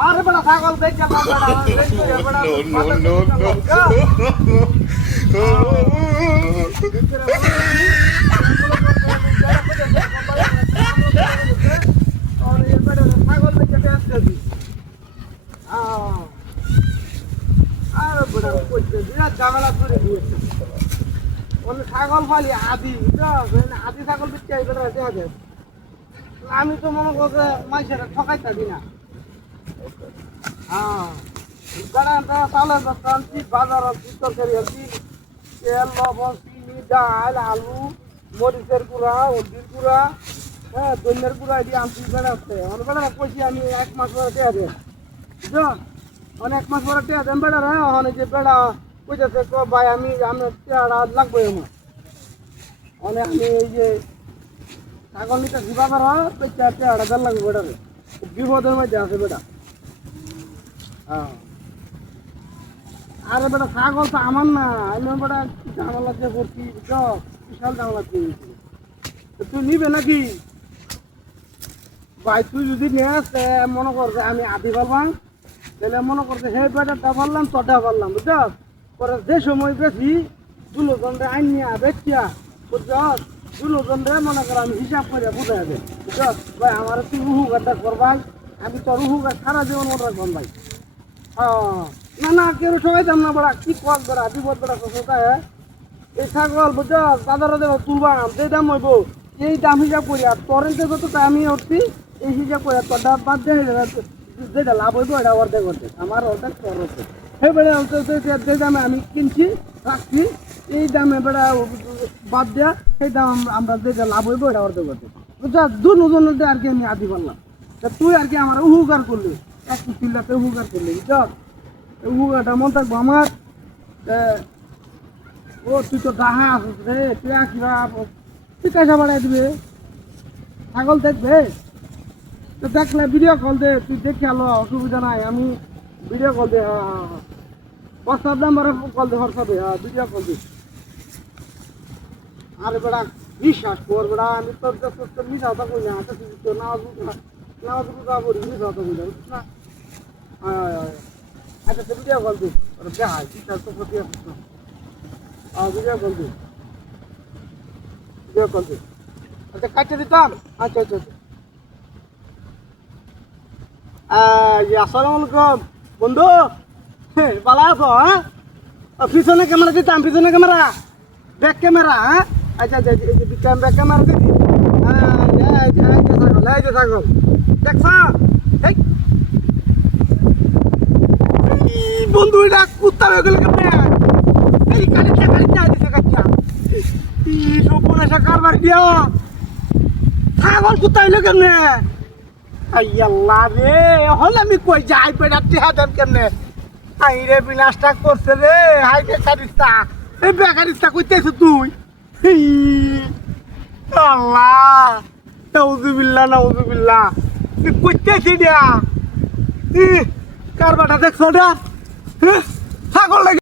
আরে বড় ছাগল দেখ কেমন বড় নো নো নো ঝামেলা করে দিয়েছে ছাগল ফালি আদি আদি ছাগল বিচ্ছে হবে আমি তো মনে করছে মাইসের ঠকাইতে দি না হ্যাঁ চালের বস্তা আনছি বাজার আনছি তরকারি আনছি তেল লবণ চিনি ডাল আলু মরিচের গুঁড়া হলদির গুঁড়া হ্যাঁ দইনের গুঁড়া এটি আনছি বেড়াচ্ছে আমার বেড়া কইছি আমি 1 মাস পরে টেয়া দেন বুঝছো অনেক মাস পরে টেয়া দেন বেড়া রে অনেক যে বেড়া কইতেছে ভাই আমি আপনার টেয়াটা লাগবে আমার অনেক আমি এই যে ছাগল নিতে বাজার হয় টেয়াটা দেন লাগবে বেড়া রে বিপদের মধ্যে আছে বেড়া হ্যাঁ আরে বেটা ছাগল তো আমার না আমি বেটা ঝামেলা দিয়ে করছি বিশাল ঝামেলা দিয়ে তুই নিবে নাকি ভাই তুই যদি নেস মনে কর যে আমি আদি পারবাম তাহলে মনে করছে হে বেটাটা পারলাম তোটা পারলাম বুঝছ পরে যে সময় বেশি দুজনরে আইন নিয়ে বেচিয়া বুঝছ দুজনরে মনে কর আমি হিসাব করে বুঝে যাবে বুঝছ ভাই আমার তুই রুহু গাড্ডা করবাই আমি তো রুহু গাছ সারা জীবন মনে রাখবাম ভাই হ্যাঁ না না কেউ সবাই দাম না বড়া কি কল বেড়া বিপদ বেড়া কোথায় এই ছাগল বুঝছ বাজারে দেবো তুলবাম যে দাম হইব এই দাম হিসাব করি আর টরেন্টে যত আমি উঠছি এই হিসাব করে তোরটা বাদ দিয়ে যেটা লাভ হইব এটা অর্ধেক অর্ধেক আমার অর্ধেক তোর অর্ধেক সেই বেড়ে যে দামে আমি কিনছি রাখছি এই দামে বেড়া বাদ দেওয়া সেই দাম আমরা যেটা লাভ হইব এটা অর্ধেক অর্ধেক বুঝছ দুজনের আর কি আমি আদি পারলাম তা তুই আর কি আমার উপকার করলি একটু চিল্লাতে উপকার করলি বুঝছ উপকারটা মন থাকবো আমার ও তুই তো ডাহা আসিস রে তুই কিবা তুই কাজা বাড়াই দিবে ছাগল দেখবে তো দেখলে ভিডিও কল দে তুই দেখে আলো অসুবিধা নাই আমি ভিডিও কল দে হ্যাঁ হোয়াটসঅ্যাপ নাম্বারে কল দে হোয়াটসঅ্যাপে হ্যাঁ ভিডিও কল দে আরে বেড়া বিশ্বাস কর বেড়া আমি তোর মিশা হতা কই না হাতে তোর নামাজ করি মিশা হতা কই না বুঝছিস না আচ্ছা তো ভিডিও কল দে ওরা দেখা বিশ্বাস তো প্রতি আসিস না ভিডিও কল দে ভিডিও কল দে আচ্ছা কাটতে দিতাম আচ্ছা আচ্ছা আচ্ছা আসসালামু আলাইকুম বন্ধু ভালো আছো হ্যাঁ পিছনে ক্যামেরা দিতাম পিছনে ক্যামেরা ব্যাক ক্যামেরা হ্যাঁ আচ্ছা আচ্ছা ব্যাক ক্যামেরা দিদি ছাগল এই যে ছাগল দেখছ বন্ধু এটা কুত্তা হয়ে গেল কেমন এই কাটিটা দিছে কাটিটা সব পয়সা কারবার দিয়া ছাগল কুত্তা হইলো কেমনে আল্লাহ রে হলে আমি কই যাই পেটা টেহা দেন কেমনে আই রে বিনাশটা করছে রে হাই বেকারিস্তা এই বেকারিস্তা কইতেছ তুই আল্লাহ নাউজুবিল্লাহ তুই কইতেছি দিয়া কারবাটা দেখছ না ছাগল